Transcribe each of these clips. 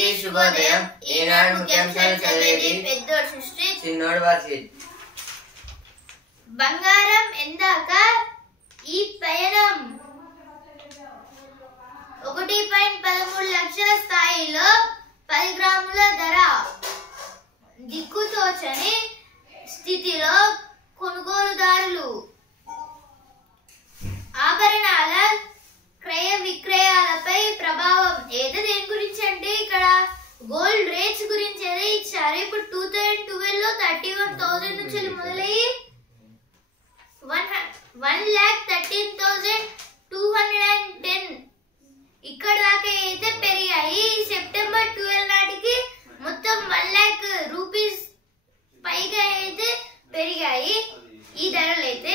అందరికీ శుభోదయం. ఈనాడు ముఖ్యాంశాలు చదివేది పెద్దోడు సృష్టి, చిన్నోడు వర్షిత్. బంగారం ఎందాక ఈ పయనం 1.13 లక్షల స్థాయిలో 10 గ్రాముల ధర. దిక్కుతోచని స్థితిలో కొనుగోలుదారులు. ఆభరణాల క్రయ విక్రయాలపై ప్రభావం. దేని గురించి అంటే ఇక్కడ గోల్డ్ రేట్స్ గురించి అయితే ఇచ్చారు. ఇప్పుడు 2012 లో 31,000 నుంచి మొదలయ్యి 1,13,210 ఇక్కడ దాకా అయితే పెరిగాయి. సెప్టెంబర్ 12 నాటికి మొత్తం 1,00,000 రూపీస్ పైగా అయితే పెరిగాయి ఈ ధరలు అయితే.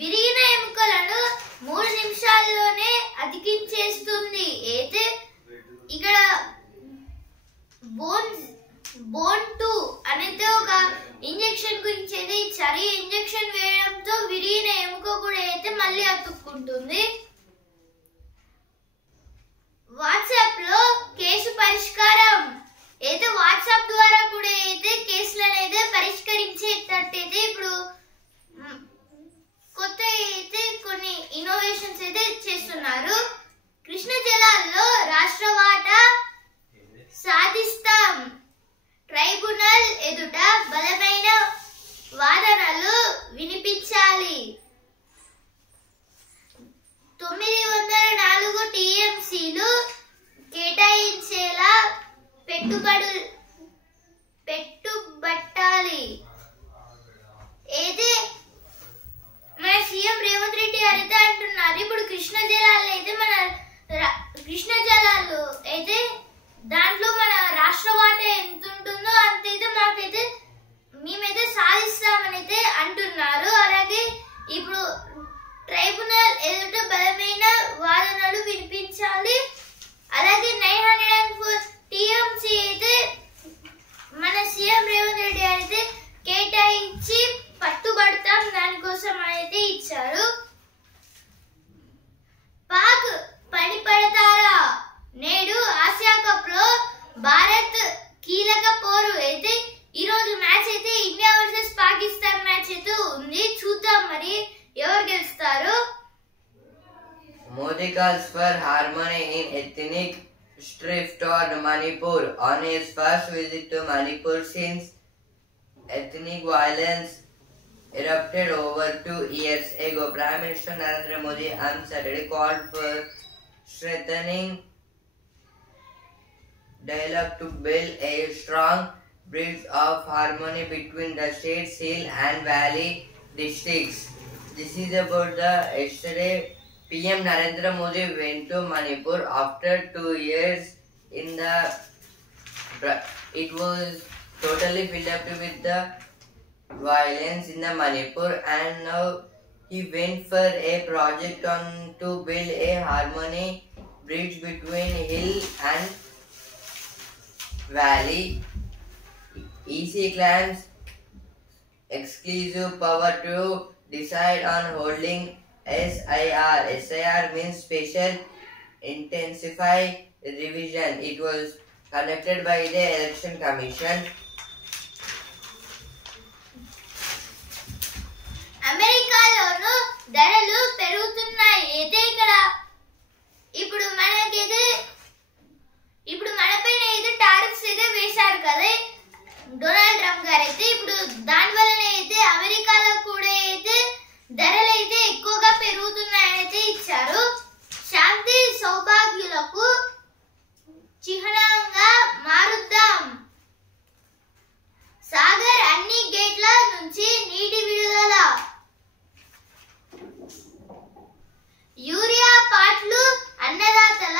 విరిగిన ఎముకలను 3 నిమిషాల్లోనే అతికించేస్తుంది. అయితే ఇక్కడ బోన్ 2 అనేది ఒక ఇంజెక్షన్ గురించి అయితే ఇచ్చారు. ఈ ఇంజెక్షన్ వేయడంతో విరిగిన ఎముక కూడా అయితే మళ్ళీ అతుక్కుంటుంది. వాట్సాప్ లో కేసు పరిష్కారం. అయితే వాట్సాప్ ద్వారా కూడా అయితే కేసులను అయితే పరిష్కరించేటట్టయితే ఇప్పుడు కొత్త అయితే కొన్ని ఇన్నోవేషన్స్ అయితే చేస్తున్నారు. కృష్ణ జలాల్లో రాష్ట్ర వాటా సాధిస్తాం. ట్రైబ్యునల్ ఎదుట బలమైన వాదనలు వినిపించాలి. 904 టీఎంసీలు కేటాయించేలా పెట్టుబట్టాలి. అయితే మన సీఎం రేవంత్ రెడ్డి అయితే అంటున్నారు, ఇప్పుడు కృష్ణ జలాలు అయితే కృష్ణ జలాలు అయితే దాంట్లో మన రాష్ట్ర వాటా ఎంత ఉంటుందో అంతైతే మాకైతే మేమైతే సాధిస్తామని అయితే అంటున్నారు. అలాగే ఇప్పుడు ట్రైబ్యునల్ ఎదుట బలమైన వాదనలు వినిపించాలి. అలాగే 904 టీఎంసీ అయితే మన సీఎం రేవంత్ రెడ్డి అయితే కేటాయించి పట్టుబడతాం దానికోసం అయితే ఇచ్చారు. పాక్ పని పడతారా? నేడు ఆసియా కప్ లో భారత్ కీలక పోరు అయితే ఈ రోజు మ్యాచ్ అయితే ఇండియా వర్సెస్ పాకిస్తాన్ మ్యాచ్ అయితే ఉంది. చూద్దాం మరి ఎవరు గెలుస్తారు. Modi calls for harmony in ethnic strife toward Manipur. On his first visit to Manipur since ethnic violence erupted over 2 years ago, Prime Minister Narendra Modi on Saturday called for strengthening dialogue to build a strong bridge of harmony between the state's hill and valley districts. This is about the yesterday PM Narendra Modi went to Manipur after 2 years in the it was totally filled up with the violence in the Manipur, and now he went for a project on to build a harmony bridge between hill and valley. EC claims exclusive power to decide on holding SIR. SIR means Special Intensified Revision. It was conducted by the Election Commission. అమెరికాలోను ధరలు పెరుగుతున్నాయి. అయితే ఇక్కడ ఇప్పుడు మనపైన అయితే tariffs అయితే వేశారు కదా డొనాల్డ్ ట్రంప్ గారు అయితే. ఇప్పుడు దాని వలన అయితే అమెరికాలో కూడా అయితే ధరలు అయితే ఎక్కువగా పెరుగుతున్నాయని అయితే ఇచ్చారు. శాంతి సౌభాగ్యులకు చిహ్నంగా మారుద్దాం. సాగర్ అన్ని గేట్ల నుంచి నీటి విడుదల. యూరియా పాట్లు అన్నదాతల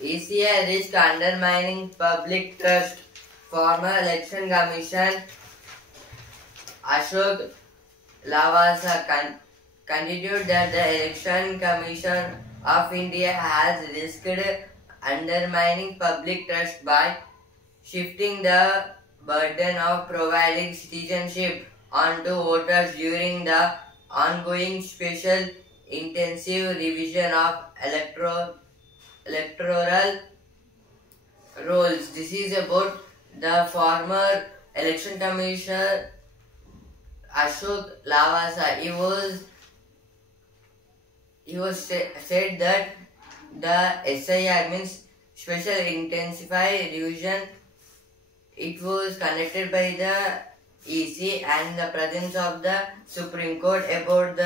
ECI risk undermining public trust. Former Election Commission Ashok Lavasa continued that the Election Commission of India has risked undermining public trust by shifting the burden of providing citizenship onto voters during the ongoing special intensive revision of electoral rolls. This is about the former election commissioner Ashok Lavasa. Said that the SIR means special intensified revision. It was conducted by the EC and the presence of the Supreme Court about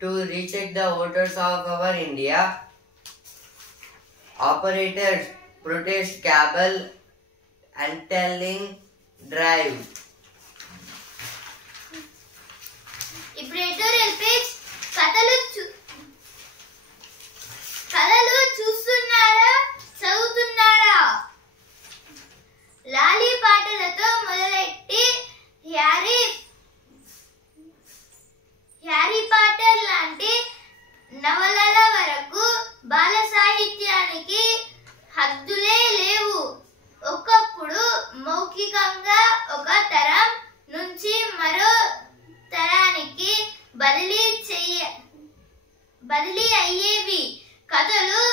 to recheck the voters of our India. Operators protest cable and telling drive. ఇప్పుడు editorial page కథలు చూస్తున్నారా చదువుతున్నారా? లాలీ పాటలతో మొదలెట్టి Harry Potter లాంటి నవలల వరకు బాల సాహిత్యానికి హద్దులే లేవు. ఒకప్పుడు మౌఖికంగా ఒక తరం నుంచి మరో తరానికి బదిలీ అయ్యేవి కథలు,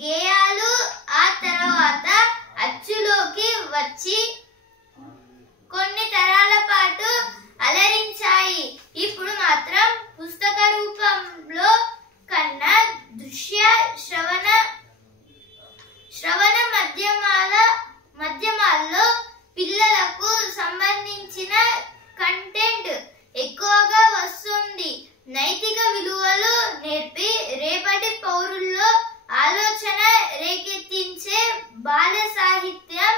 గేయాలు. ఆ తర్వాత అచ్చులోకి వచ్చి కొన్ని తరాల పాటు అలరించాయి. ఇప్పుడు మాత్రం పుస్తక రూపంలో కన్నా దృశ్య శ్రవణ మాధ్యమాల్లో పిల్లలకు సంబంధించిన కంటెంట్ ఎక్కువగా వస్తుంది. నైతిక విలువలు నేర్పి రేపటి పౌరుల్లో ఆలోచన రేకెత్తించే బాల సాహిత్యం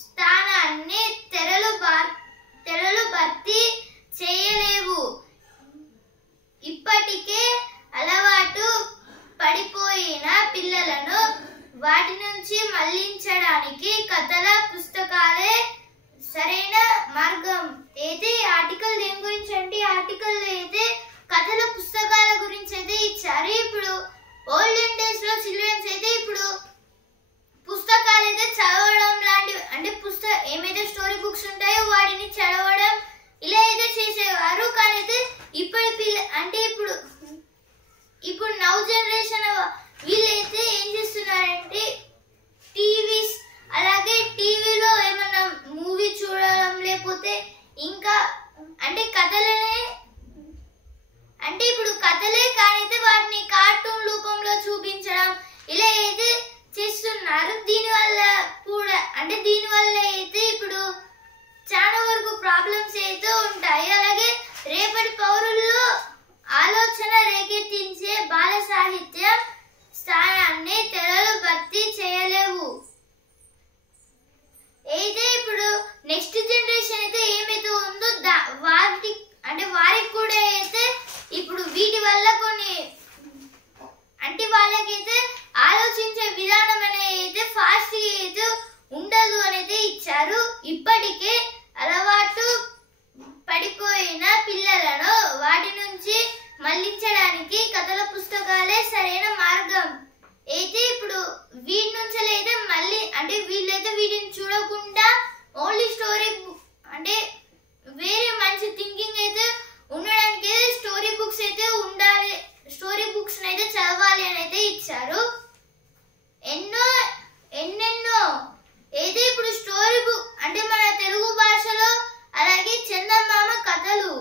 స్థానాన్ని తెరలు భర్తీ చేయలేవు. ఇప్పటికే అలవాటు పడిపోయిన పిల్లలను వాటి నుంచి మళ్లించడానికి కథల పుస్తకాలే సరైన మార్గం. అయితే ఆర్టికల్ దేని గురించి అంటే ఆర్టికల్ అయితే కథల పుస్తకాల గురించి అయితే ఇచ్చారు. ఇప్పుడు ఓల్డెన్ డేస్ లో చిల్డ్రన్స్ అయితే ఇప్పుడు పుస్తకాలు అయితే చదవడం లాంటివి అంటే ఏమైతే స్టోరీ బుక్స్ ఉంటాయో వాటిని చదవడం ఇలా అయితే చేసేవారు. కానీ అయితే ఇప్పుడు నౌ జనరేషన్ వీళ్ళైతే ఏం చేస్తున్నారంటే టీవీస్ అలాగే టీవీలో ఏమన్నా మూవీ చూడడం లేకపోతే ఇంకా అంటే ఇప్పుడు కథలే కానీ వాటిని కార్టూన్ రూపంలో చూపించడం ఇలా అయితే చేస్తున్నారు. దీనివల్ల అయితే ఇప్పుడు చాలా వరకు ప్రాబ్లమ్స్ అయితే ఉంటాయి. అలాగే రేపటి పౌరుల్లో ఆలోచన రేకెత్తించే బాల సాహిత్యం స్థానాన్ని తెరలు భర్తీ చేయలేవు. అయితే ఇప్పుడు నెక్స్ట్ జనరేషన్ అయితే ఏమైతే ఉందో వారికి కూడా అయితే ఇప్పుడు వీటి వల్ల కొన్ని వాళ్ళకైతే ఆలోచించే విధానం అనేది అయితే ఫాస్ట్ అయితే ఉండదు అనేది ఇచ్చారు. ఇప్పటికే అలవాటు పడిపోయిన పిల్లలను వాటి నుంచి మళ్లించడానికి కథల పుస్తకాలే సరైన మార్గం. అయితే ఇప్పుడు వీటి నుంచి అయితే మళ్ళీ వీళ్ళైతే వీటిని చూడకుండా ఓన్లీ స్టోరీ వేరే మంచి థింకింగ్ అయితే ఉండడానికి స్టోరీ బుక్స్ అయితే ఉండాలి. స్టోరీ బుక్స్ అయితే చదవాలి అని అయితే ఇచ్చారు. ఎన్నెన్నో అయితే ఇప్పుడు స్టోరీ బుక్ మన తెలుగు భాషలో అలాగే చందమామ కథలు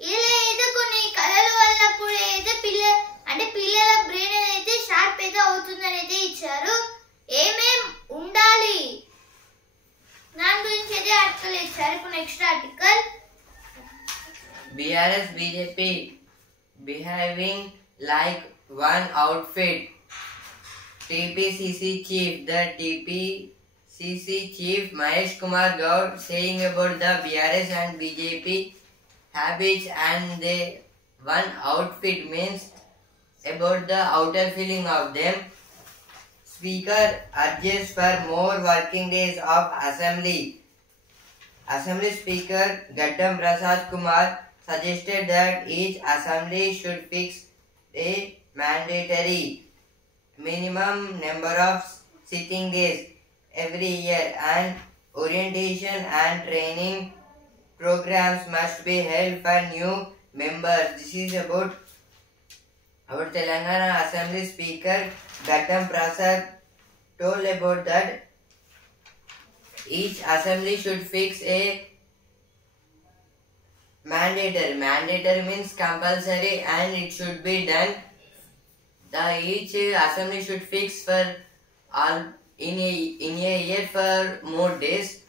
ఇలా అయితే కొన్ని కథల వల్ల కూడా అయితే పిల్లల బ్రెయిన్ అయితే షార్ప్ అయితే అవుతుందని అయితే ఇచ్చారు. ఏమేం ఉండాలి దాని గురించి అయితే ఆర్టికల్ ఇచ్చారు. ఇప్పుడు next article BRS BJP behaving like one outfit. TPCC chief. The TPCC chief Mahesh Kumar Gaur saying about the BRS and BJP habits and the one outfit means about the outer feeling of them. Speaker urges for more working days of assembly. Assembly Speaker Gaddam Prasad Kumar suggested that each assembly should fix a mandatory minimum number of sitting days every year, and orientation and training programs must be held for new members. This is about our Telangana Assembly Speaker Gaddam Prasad told about that each assembly should fix a mandatory. Mandatory means compulsory and it should be done. Each assembly should fix for all in a year for more days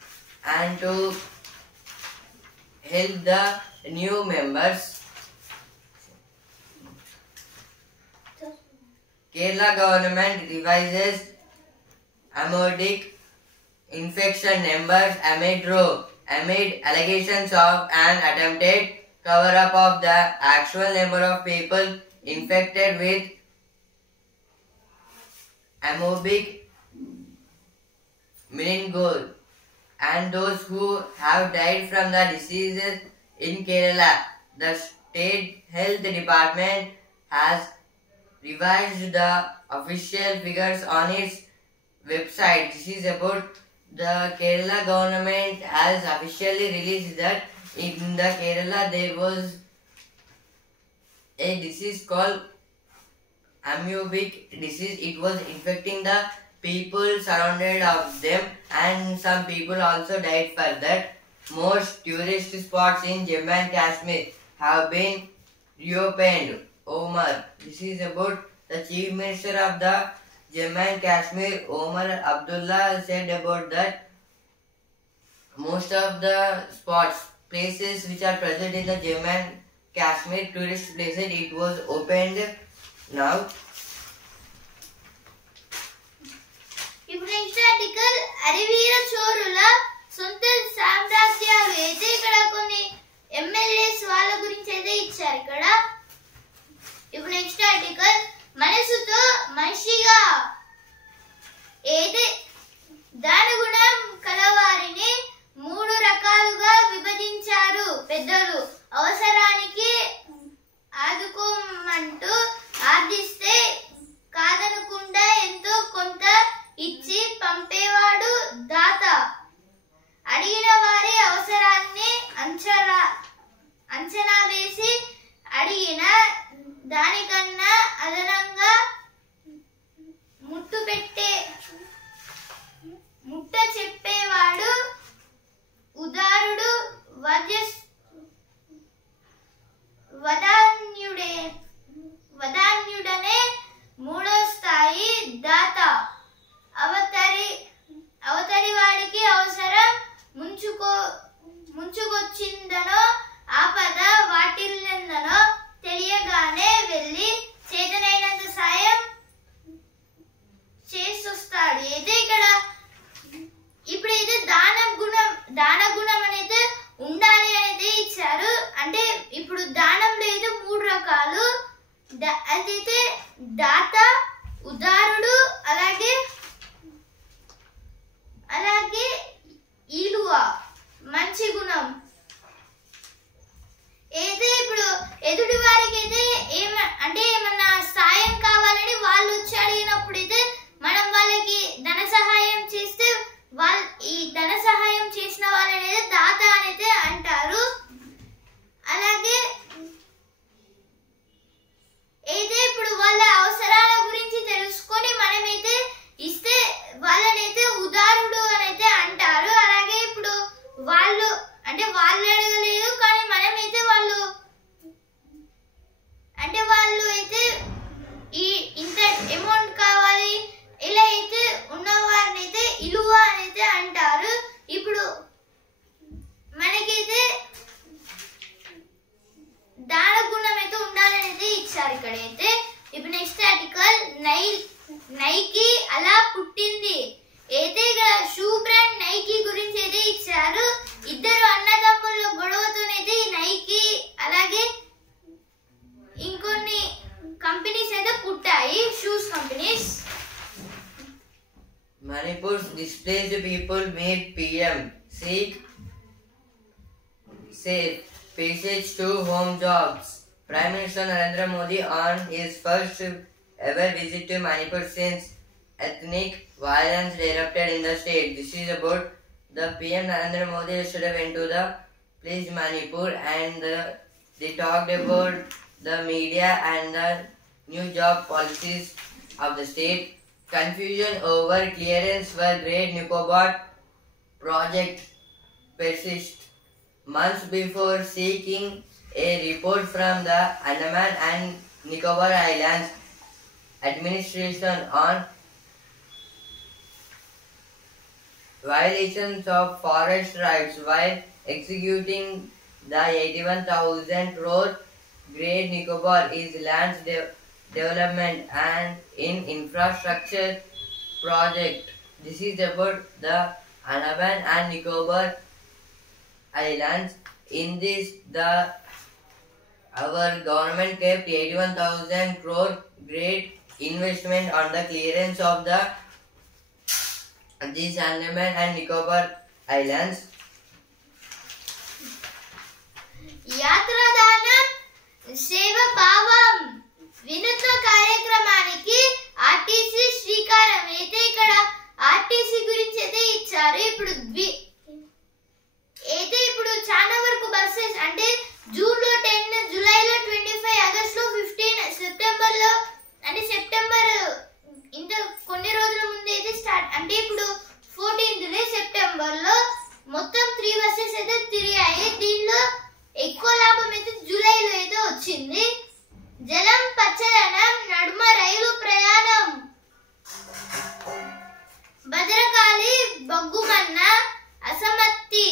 and to help the new members. Kerala government revises amoebic infection numbers amid allegations of an attempted cover-up of the actual number of people infected with amoebic meningococcus and those who have died from the diseases in Kerala. The State Health Department has revised the official figures on its website. This is about the Kerala government has officially released that in the Kerala there was a disease called amoebic disease. It was infecting the people surrounded of them and some people also died for that. Most tourist spots in Jammu and Kashmir have been reopened. Omar. This is about the Chief Minister of the Jammu and Kashmir, Omar Abdullah, said about that most of the spots, places which are present in the Jammu and Kashmir tourist places, it was opened now. ఇప్పుడు next article అరివీర చోరుల సొంత సామ్రాజ్యాలు అయితే ఇక్కడ కొన్ని MLAs వాళ్ళ గురించి అయితే ఇచ్చారు ఇక్కడ. ఇప్పుడు నెక్స్ట్ ఆర్టికల్ మనసుతో మనిషిగా ఏదే దాని గుణం కలవారిని 3 రకాలుగా విభజించారు పెద్దలు. అవసరానికి ఆదుకోమంటూ ఆర్థిస్తే కాదనకుండా ఎంతో కొంత ఇచ్చి పంపేవాడు దాత. అడిగిన వారి అవసరాన్ని అంచనా వేసి అడిగిన దానికన్నా అదనంగా ముట్ట చెప్పేవాడు ఉదారుడు. వదాన్యుడనే 3వ స్థాయి దాత. అవతలి వాడికి అవసరం ముంచుకొచ్చిందనో ఆపద వాటిల్లిందనో తెలియగానే వెళ్ళి చేతనైనంత సాయం చేసొస్తాడు. అయితే ఇక్కడ ఇప్పుడైతే దాన గుణం అనేది ఉండాలి అనేది ఇచ్చారు. అంటే ఇప్పుడు దానంలో అయితే 3 రకాలు. అదైతే దాత, ఉదారుడు, అలాగే ఈలువ మంచి గుణం. అయితే ఇప్పుడు ఎదుటి వారికి అయితే ఏమన్నా సాయం కావాలని వాళ్ళు వచ్చి అడిగినప్పుడు అయితే మనం వాళ్ళకి ధన సహాయం చేస్తే ఈ ధన సహాయం చేసిన వాళ్ళని దాత అనేది అంటారు. అలాగే అయితే ఇప్పుడు వాళ్ళ అవసరాల గురించి తెలుసుకొని మనమైతే ఇస్తే వాళ్ళనైతే ఉదారుడు అని అయితే అంటారు. అలాగే ఇప్పుడు వాళ్ళు అడగలేదు కానీ మనమైతే వాళ్ళు అయితే ఇంత అమౌంట్ కావాలి ఇలా అయితే ఉన్నవారిని అయితే ఇలువ అని అయితే అంటారు. ఇప్పుడు మనకైతే దాన గుణం అయితే ఉండాలని అయితే ఇచ్చారు ఇక్కడైతే. ఇప్పుడు నెక్స్ట్ ఆర్టికల్ నైకీ అలా పుట్టింది. అయితే ఇక్కడ షూ బ్రాండ్ నైకీ గురించి అయితే ఇచ్చారు. ఇద్దరు అన్నదమ్ముల గొడవతోనైతే నైకీ అలాగే ఇంకొన్ని కంపెనీస్ అయితే Manipur's displaced people meet PM, seek safe passage to home jobs. Prime Minister Narendra Modi on his first ever visit to Manipur since ethnic violence erupted in the state. This is about the PM Narendra Modi yesterday went to the place Manipur and they talked about the media and the new job policies of the state. Confusion over clearance for Great Nicobar project persists. Months before seeking a report from the Andaman and Nicobar Islands administration on violations of forest rights while executing the 81,000 crore Great Nicobar is land development and in infrastructure project. This is about the Andaman and Nicobar Islands. In this, our government kept 81,000 crore great investment on the clearance of these Andaman and Nicobar Islands. యాత్రాదానం సేవ భావం వినూత్న కార్యక్రమానికి RTC శ్రీకారం అయితే ఇక్కడ RTC గురించి అయితే ఇచ్చారు. ఇప్పుడు చాలా వరకు బస్సెస్ అంటే జూన్ లో 10, జూలైలో 25, ఆగస్ట్ లో 15, సెప్టెంబర్ లో అంటే సెప్టెంబర్ ఇంత కొన్ని రోజుల ముందు అయితే స్టార్ట్ అంటే ఇప్పుడు 14th సెప్టెంబర్ లో మొత్తం 3 బస్సెస్ అయితే తిరిగాయి. దీనిలో ఎక్కువ లాభం అయితే జూలైలో అయితే వచ్చింది. జలం పచ్చదనం నడుమ రైలు ప్రయాణం Bhadrakali బొగ్గుమన్న అసమత్తి.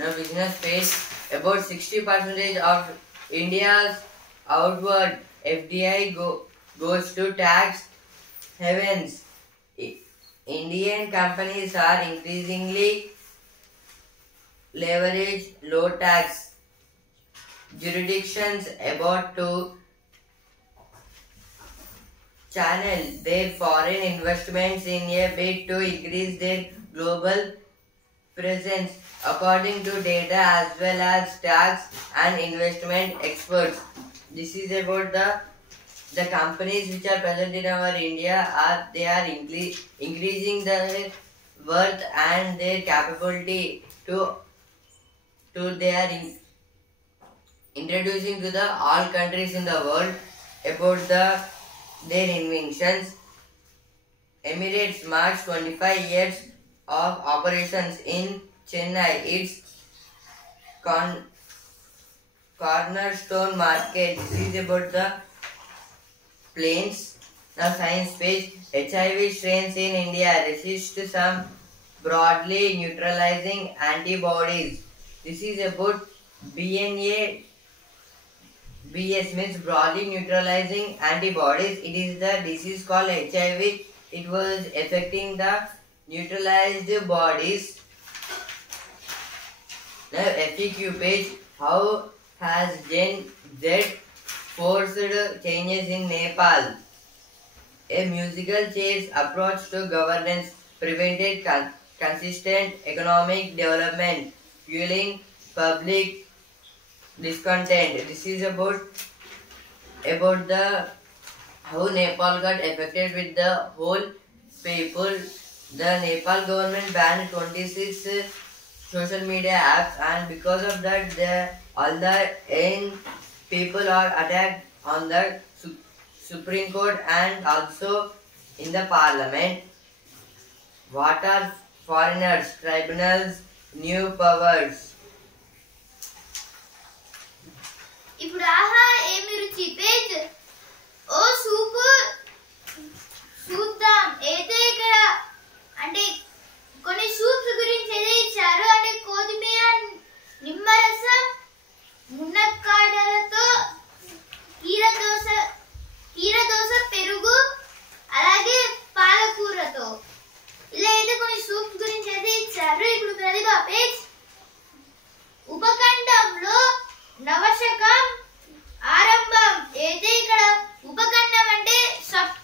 Now business space, about 60% of India's outward FDI goes to tax havens. Indian companies are increasingly leverage low tax jurisdictions about to channel their foreign investments in a bid to increase their global presence, according to data as well as tax and investment experts. This is about the companies which are present in our India are increasing their worth and their capability to they are introducing to the all countries in the world about their inventions. Emirates marks 25 years of operations in Chennai. Its cornerstone market. This is about the planes. Now science page. HIV strains in India resist some broadly neutralizing antibodies. This is about BS means broadly neutralizing antibodies. It is the disease called HIV. It was affecting the neutralized bodies. Now FAQ page. How has Gen Z forced changes in Nepal? A musical chair's approach to governance prevented consistent economic development, fueling public discontent. This is about how Nepal got affected with the whole people. The Nepal government banned 26 social media apps, and because of that, all the young people are attacked on the Supreme Court and also in the Parliament. What are foreigners tribunals' new powers? ఇప్పుడు ఆహా ఏమి రుచి page ఓ సూపు చూద్దాం. అయితే ఇక్కడ అంటే కొన్ని soups గురించి ఏదో ఇచ్చారు. అంటే కొత్తిమీర, నిమ్మరసం, మునక్కాడలతో కీరదోస, పెరుగు, అలాగే పాలకూరతో ఇలా అయితే కొన్ని సూప్స్ గురించి అయితే ఇచ్చారు. ఇప్పుడు ప్రతిభ పేజ్ ఉపఖండంలో నవశకం ఆరంభం. అయితే ఇక్కడ ఉపఖండం అంటే సబ్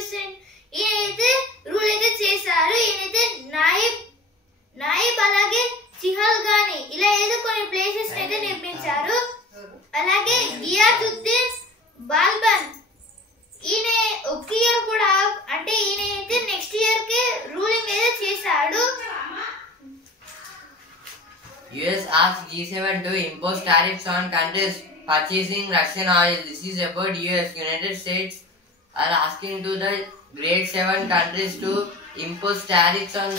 ప్రెసిడెంట్ ఈయనైతే రూల్ అయితే చేశారు. ఈయనైతే నాయిబ్ అలాగే చిహల్గాని ఇలా ఏదో కొన్ని ప్లేసెస్ అయితే నిర్మించారు. అలాగే గియాజుద్దీన్ బాల్బన్ ఈయన ఒక ఇయర్ కూడా అంటే ఈయన అయితే నెక్స్ట్ ఇయర్ కి రూలింగ్ అయితే చేశాడు. US asked G7 to impose tariffs on countries purchasing Russian oil. This is about US. United States are asking to the Great Seven countries to impose tariffs on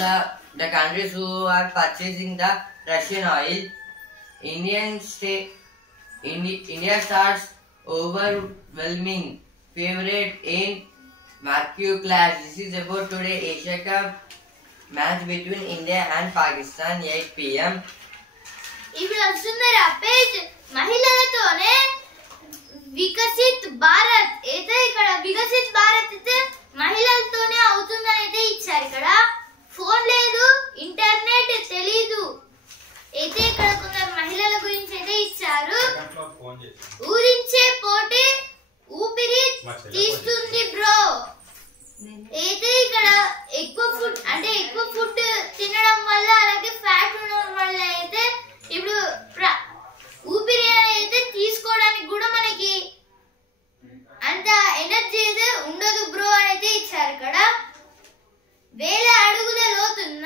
the countries who are purchasing the Russian oil. India starts overwhelming favorite in Marquee Clash. This is about today Asia Cup match between India and Pakistan 8 p.m. ఇప్పుడు వస్తుందరా page మహిళలతోనే Viksit Bharat అయితే ఇక్కడ వికసిత్ భారత్ అయితే మహిళలతోనే అవుతుందని అయితే ఇచ్చారు. ఇక్కడ phone లేదు, internet తెలీదు అయితే ఇక్కడ కొందరు మహిళల గురించి అయితే ఇచ్చారు. ఊరించే పోటీ ఊపిరి తీస్తుంది బ్రో అయితే ఇక్కడ ఎక్కువ ఫుడ్ తినడం వల్ల అలాగే ఫ్యాట్ ఉండడం వల్ల అయితే ఇప్పుడు ఊపిరి అయితే తీసుకోవడానికి కూడా మనకి అంత ఎనర్జీ అయితే ఉండదు బ్రో అని అయితే ఇచ్చారు. ఇక్కడ వేల అడుగుల లోతున్న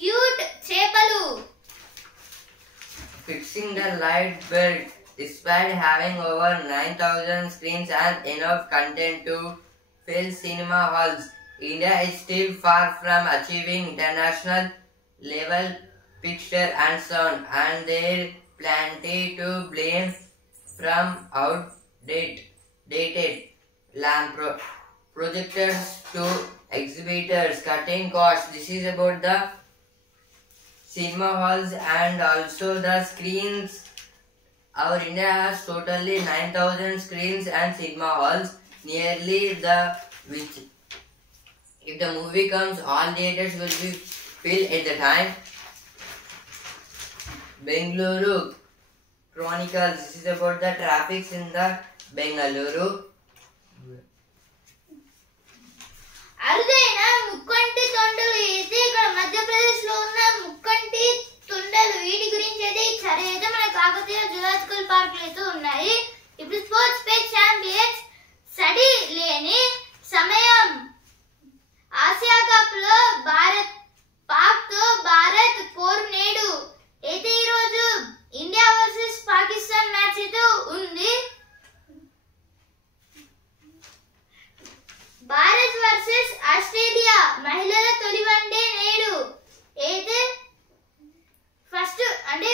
క్యూట్ చేపలు. Fixing the light belt. Despite having over 9,000 screens and enough content to fill cinema halls, India is still far from achieving international level picture and sound, and there plenty to blame from outdated lamp projectors to exhibitors cutting costs. This is about the cinema halls and also the screens. Our India has totally 9,000 screens and cinema halls, nearly which if the movie comes, all theaters will be filled at the time. Bengaluru Chronicles. This is about the traffic in the Bengaluru. అరుదైన ముక్కంటి తొండలు అయితే ఇక్కడ మధ్యప్రదేశ్ లో ఉన్న ముక్కంటి తొండలు వీటి గురించి అయితే ఇచ్చారు. అయితే మన కాకతీయ జులాజికల్ పార్క్ అయితే ఉన్నాయి. ఇప్పుడు స్పోర్ట్స్ పేజ్ ఛాంపియన్స్ సడి లేని సమయం. ఆసియా కప్ లో పాక్ తో భారత్ పోరు నేడు అయితే ఈ రోజు ఇండియా వర్సెస్ పాకిస్తాన్ మ్యాచ్ అయితే ఉంది. భారత్ వర్సెస్ ఆస్ట్రేలియా మహిళల తొలి వన్డే నేడు అయితే ఫస్ట్ అంటే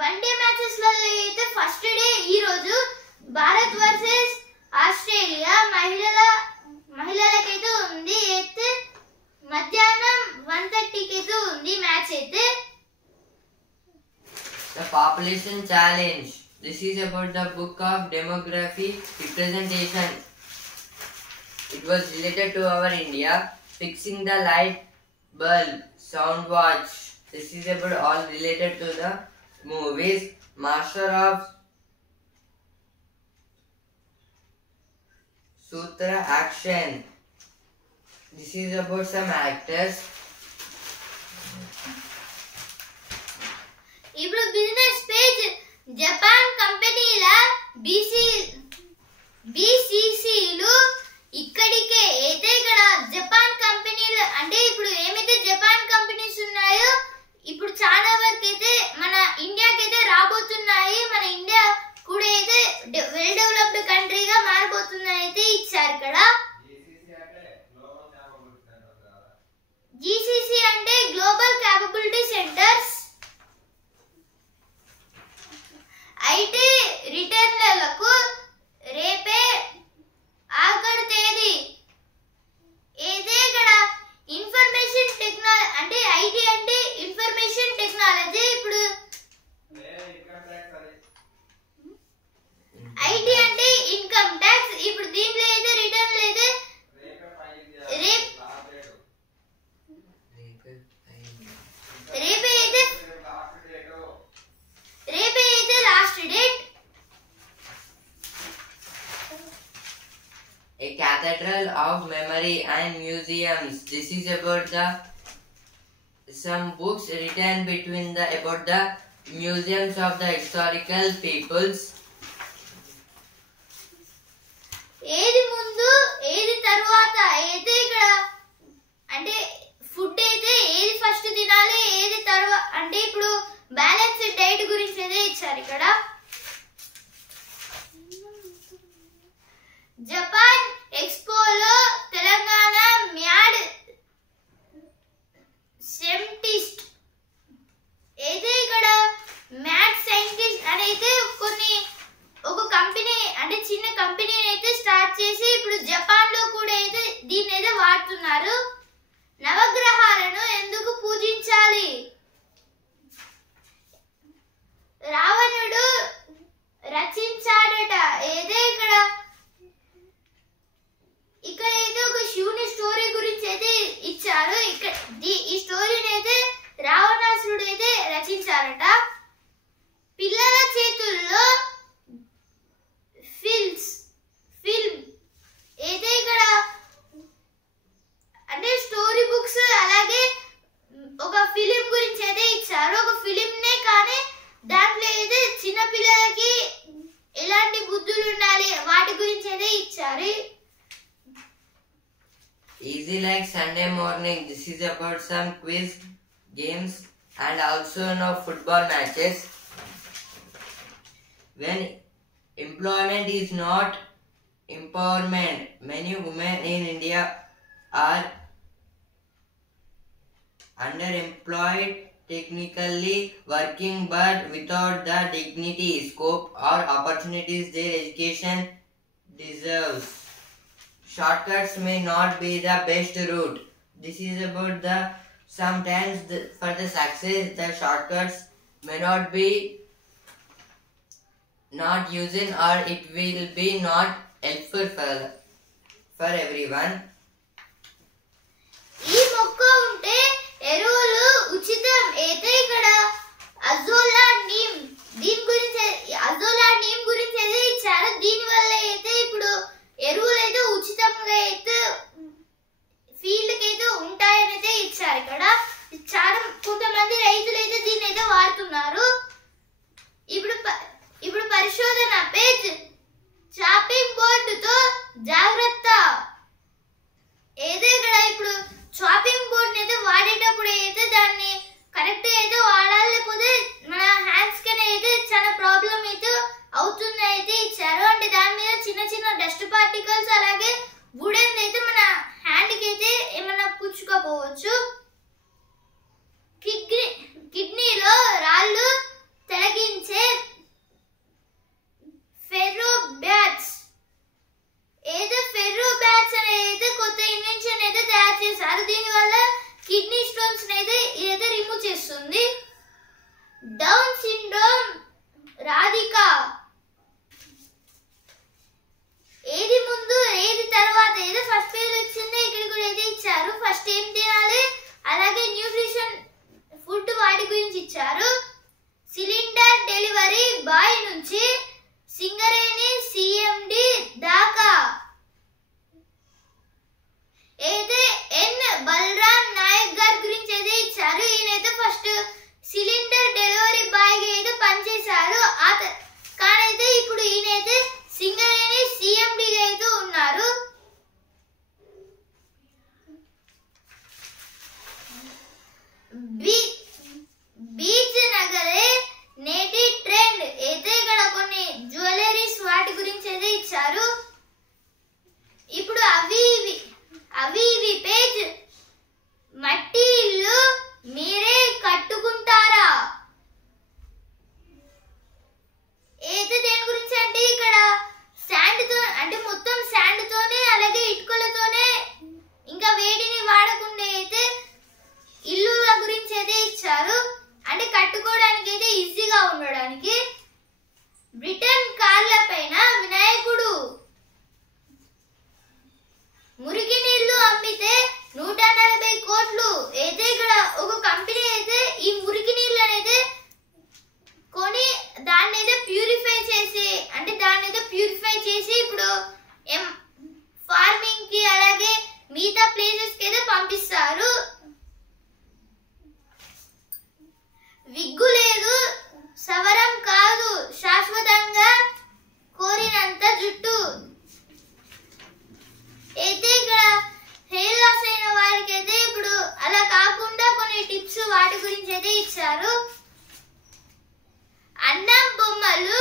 వన్డే మ్యాచెస్ లో అయితే ఫస్ట్ డే ఈ రోజు భారత్ వర్సెస్ ఆస్ట్రేలియా మహిళలకైతే ఉంది. అయితే మధ్యాహ్నం 1:30 కి అయితే ఉంది మ్యాచ్ అయితే. The population challenge. This is about the book of demography representation. It was related to our India. Fixing the light bulb, sound watch. This is about all related to the movies. Master of Sutra action. This is about some actors. ఇప్పుడు business page Japan కంపెనీల BCCలు ఇక్కడికే అయితే ఇక్కడ Japan కంపెనీలు అంటే ఇప్పుడు ఏమైతే Japan companies ఉన్నాయో ఇప్పుడు చాలా వరకు అయితే మన ఇండియాకి అయితే రాబోతున్నాయి. మన ఇండియా కూడా అయితే వెల్ డెవలప్డ్ కంట్రీగా మారిపోతుందని అయితే ఇచ్చారు. ఇక్కడ GCC అంటే గ్లోబల్ క్యాపబిలిటీ సెంటర్స్. ఐటీ రిటర్న్లకు రేపే ఆఖరు తేదీ అయితే ఇక్కడ ఇన్ఫర్మేషన్ టెక్నాలజీ అంటే ఐటీ అంటే ఇన్ఫర్మేషన్ టెక్నాలజీ. ఇప్పుడు ఐటీ అంటే ఇన్కమ్ ట్యాక్స్. ఇప్పుడు దీంట్లో అయితే రిటర్న్లు అయితే రేపే అయితే last date. a cathedral of memory and museums. This is about some books written about the museums of the historical peoples. ఏది ముందు ఏది తర్వాత అయితే ఇక్కడ అంటే ఫుడ్ అయితే ఏది ఫస్ట్ తినాలి ఏది తర్వాత అంటే ఇప్పుడు బ్యాలెన్స్డ్ డైట్ గురించి అయితే ఇచ్చారు ఇక్కడ. జపాన్ ఎక్స్పోలో తెలంగాణ మ్యాడ్ సైంటిస్ట్ అయితే ఇక్కడ మ్యాడ్ సైంటిస్ట్ అనేది ఒక కంపెనీ అంటే చిన్న కంపెనీని అయితే స్టార్ట్ చేసి ఇప్పుడు జపాన్ లో కూడా అయితే దీన్ని అయితే వాడుతున్నారు. నవగ్రహాలను ఎందుకు పూజించాలి? రావణుడు రచించాడట. ఇక్కడైతే ఒక శివుని స్టోరీ గురించి అయితే ఇచ్చారు. ఈ స్టోరీని అయితే రావణాసురుడు అయితే రచించారట. పిల్లల చేతుల్లో ఫిల్మ్ అయితే ఇక్కడ అంటే స్టోరీ బుక్స్ అలాగే ఒక ఫిలిం గురించి అయితే ఇచ్చారు. ఒక ఫిలింనే కానీ దాంట్లో అయితే చిన్న పిల్లలకి ఎలాంటి బుద్ధులు ఉండాలి వాటి గురించి అయితే ఇచ్చారు. Easy like Sunday morning. This is about some quiz games and also football matches. When employment is not empowerment, many women in India are underemployed, technically working but without the dignity, scope or opportunities their education deserves. Shortcuts may not be the best route. This is about sometimes for the success the shortcuts may not be not using or it will be not helpful for everyone. ఈ మొక్క ఉంటే ఎరువులు ఉచితం అయితే ఇక్కడ azolla neem దీని గురించి అయితే ఇచ్చారు. దీని వల్ల అయితే ఇప్పుడు ఎరువులు అయితే ఉచితంగా అయితే ఫీల్డ్ కి అయితే ఉంటాయని అయితే ఇచ్చారు. ఇక్కడ చాలా కొంతమంది రైతులు అయితే దీన్ని అయితే వాడుతున్నారు. ఇప్పుడు పరిశోధన పేజ్ చాపింగ్ బోర్డుతో జాగ్రత్త. ఇక్కడ ఇప్పుడు చాపింగ్ బోర్డు అయితే వాడేటప్పుడు అయితే దాన్ని కరెక్ట్ అయితే వాడాలి, లేకపోతే మన హ్యాండ్స్ కి అయితే చాలా ప్రాబ్లం అయితే అవుతుంది అయితే ఇచ్చారు. అంటే దాని మీద చిన్న చిన్న డస్ట్ పార్టికల్స్ అలాగే వుడెన్ అయితే మన హ్యాండ్ కి అయితే ఏమైనా పుచ్చుకోపోవచ్చు. కిడ్నీలో రాళ్ళు తొలగించే ఫెర్రో బ్యాట్స్ అనేది కొత్త ఇన్వెన్షన్ అయితే తయారు చేశారు. దీని వల్ల కిడ్నీ స్టోన్స్ అయితే ఇదైతే రిమూవ్ చేస్తుంది. డౌన్ సిండ్రోమ్ రాధిక ఏది ముందు ఏది తర్వాత ఏదో ఫస్ట్ పేజ్ వచ్చింది. ఇక్కడ కూడా అయితే ఇచ్చారు. ఫస్ట్ ఏం తినాలి అలాగే న్యూట్రిషన్ ఫుడ్ వాటి గురించి ఇచ్చారు. సిలిండర్ డెలివరీ బాయ్ నుంచి సింగరేణి సిఎండి దాకా అయితే బలరాం నాయక్ గారి గురించి అయితే ఇచ్చారు. ఈయనైతే ఫస్ట్ సిలిండర్ డెలివరీ బాయ్ గా అయితే పనిచేశారు. కానైతే ఇప్పుడు ఈయనైతే సింగరేణి సిఎండి అయితే ఉన్నారు. బీచ్ నగరే నేటి ట్రెండ్ అయితే ఇక్కడ కొన్ని జ్యువెలరీస్ వాటి గురించి అయితే ఇచ్చారు. ఇప్పుడు అవి పేజ్ మట్టి ఇల్లు మీరే కట్టుకుంటారా అయితే దేని గురించి అంటే ఇక్కడ శాండ్ తో అంటే మొత్తం శాండ్ తోనే అలాగే ఇటుకలతోనే ఇంకా వేడిని వాడకుండా అయితే ఇల్లుల గురించి అయితే ఇచ్చారు. అంటే కట్టుకోవడానికి అయితే ఈజీగా ఉండడానికి. బ్రిటన్ కార్ల పైన వినాయకుడు మురికి నీళ్లు అమ్మితే 140 కోట్లు అయితే ఇక్కడ ఒక కంపెనీ అయితే ఈ మురికి నీళ్ళు అనేది కొని దాన్ని అయితే ప్యూరిఫై చేసి ఇప్పుడు మిగతా ప్లేసెస్ కి అయితే పంపిస్తారు. విగ్గు లేదు, సవరం కాదు, శాశ్వతంగా కోరినంత జుట్టు. అయితే ఇక్కడ హెయిర్ లాస్ అయిన వారికి అయితే ఇప్పుడు అలా కాకుండా కొన్ని టిప్స్ వాటి గురించి అయితే ఇచ్చారు. అన్నం బొమ్మలు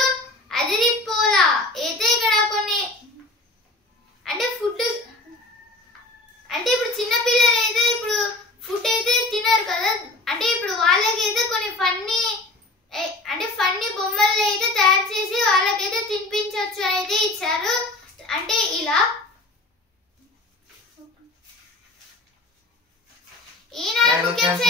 అదిరిపోలా. అయితే ఇక్కడ కొన్ని అంటే ఫుడ్ అంటే ఇప్పుడు చిన్న పిల్లలు అయితే ఇప్పుడు ఫుడ్ అయితే తినరు కదా, అంటే ఇప్పుడు వాళ్ళకైతే కొన్ని ఫన్నీ బొమ్మల్ని అయితే తయారు చేసి వాళ్ళకైతే తినిపించవచ్చు అనేది ఇచ్చారు. అంటే ఇలా ఈనాడు ముఖ్యాంశాలు